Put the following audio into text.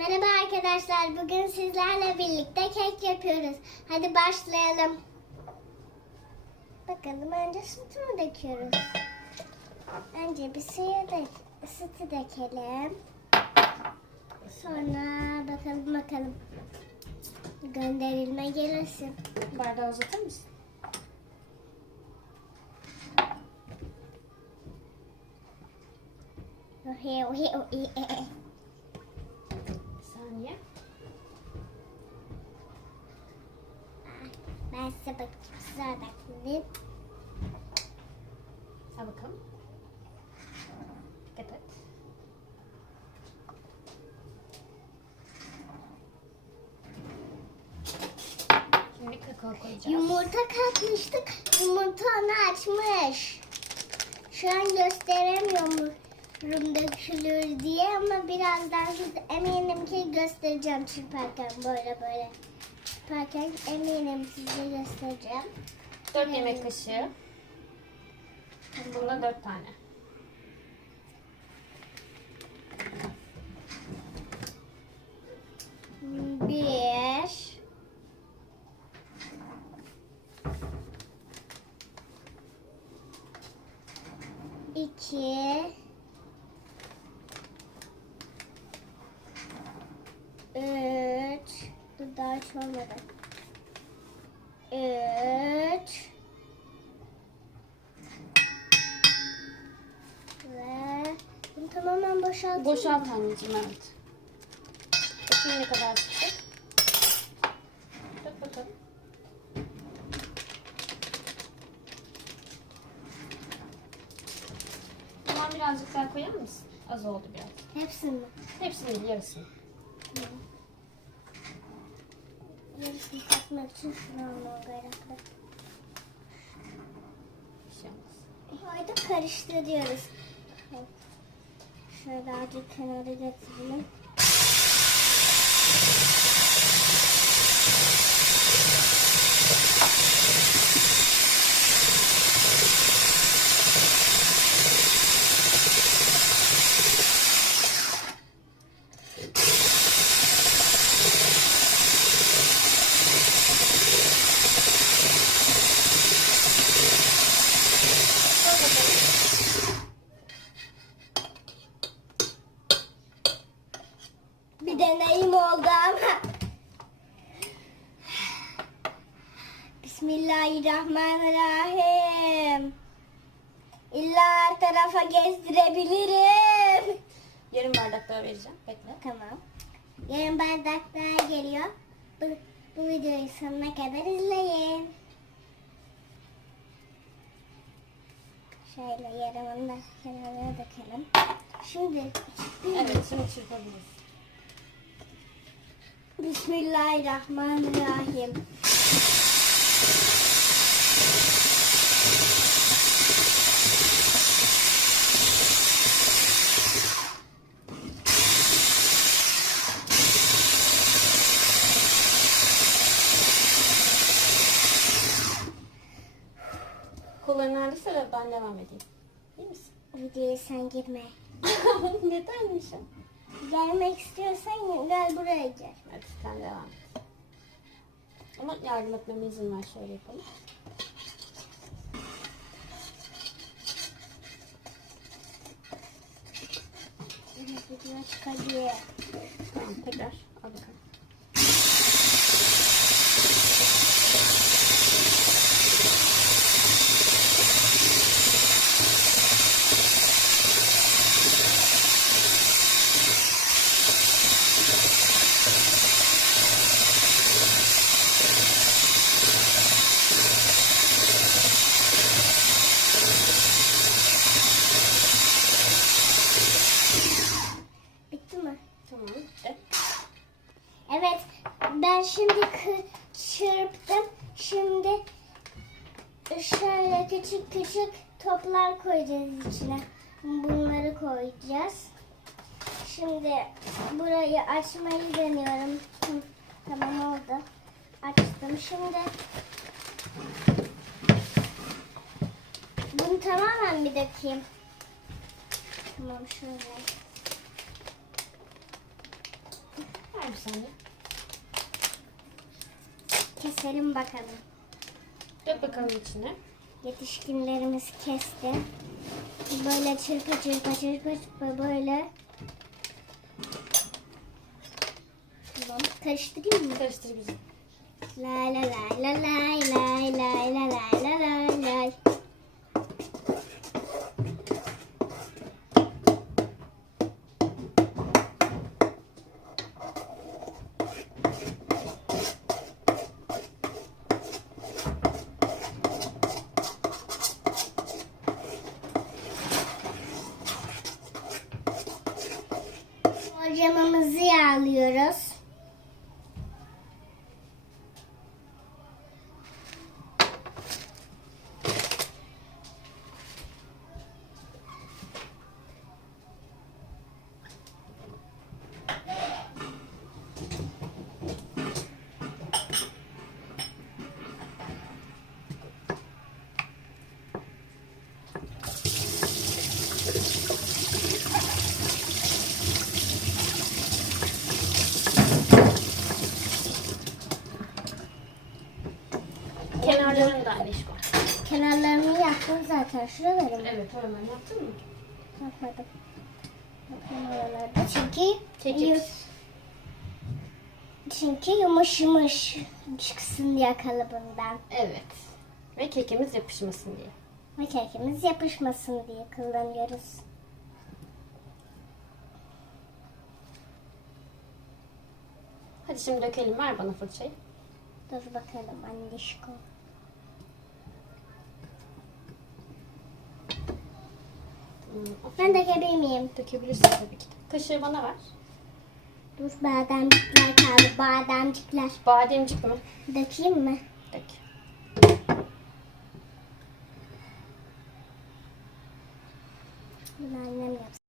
Merhaba arkadaşlar. Bugün sizlerle birlikte kek yapıyoruz. Hadi başlayalım. Bakalım önce sütü mü döküyoruz? Önce bir suyu da sütü dökelim. Sonra bakalım bakalım. Gönderilme gelirsin. Bardağı uzatır mısın? Ohe ohe ohe. Saniye. Ben size bakayım. Size odaklanayım. Al bakalım. Dikkat et. Şimdi kakao koyacağız. Yumurta katmıştık. Yumurta onu açmış. Şu an gösteremiyorum dökülür diye ama birazdan siz eminim ki göstereceğim çırparken böyle böyle. Çırparken eminim size göstereceğim. 4 yemek kaşığı. Bunda 4 tane. Bir. İki. Üç. Dur daha üç. Ve bunu tamamen boşaltayım. Boşalt anneciğim evet. Bakayım ne kadar bakalım. Tamam birazcık daha koyar mısın? Az oldu biraz. Hepsini mi? Hepsini değil yarısını. Katmak için şunu almam gerekli. Şey. Haydi karıştırıyoruz. Şöyle azıcık kenara getirelim. Bir deneyim oldu ama. Bismillahirrahmanirrahim. İlla her tarafa gezdirebilirim. Yarım bardak daha vereceğim. Bekle. Tamam. Yarın bardak daha geliyor. Bu, bu videoyu sonuna kadar izleyin. Şöyle yarımını da kenara dökelim. Şimdi Evet şimdi çırpabiliriz. Bismillahirrahmanirrahim. Kolların ağrısı da ben devam edeyim. İyi misin? Videoya sen girme. Nedenmiş o? Gelmek istiyorsan gel buraya gel. Hadi sen devam et. Ama yardım etmeme izin ver şöyle yapalım. Video çıkabilir. Tamam tekrar al bakalım. Bitti mi? Tamam bitti. Evet, ben şimdi kı- çırptım. Şimdi şöyle küçük küçük toplar koyacağız içine. Bunları koyacağız. Şimdi burayı açmayı deniyorum. Tamam oldu. Açtım. Şimdi bunu tamamen bir dökeyim. Tamam şöyle. Ver bir saniye. Keselim bakalım. Dök bakalım içine. Yetişkinlerimiz kesti. Böyle çırpa çırpa çırpa çırpa böyle. Tamam. Karıştırayım mı? Karıştır güzel. Lay lay lay lay lay lay lay lay lay lay lay lay. Kremamızı yağlıyoruz. Şuraları mı? Evet hemen yaptın mı? Yapmadım. Bakayım oralarda. Çünkü yu- çünkü yumuş yumuş çıksın diye kalıbından. Evet. Ve kekimiz yapışmasın diye. Ve kekimiz yapışmasın diye kullanıyoruz. Hadi şimdi dökelim. Ver bana fırçayı. Dur bakalım annişko. Ben dökebilir miyim? Dökebilirsin tabii ki. Kaşığı bana ver. Dur bademcikler kaldı. Bademcikler. Bademcik mi? Dökeyim mi? Dök. Bunu annem yapsın.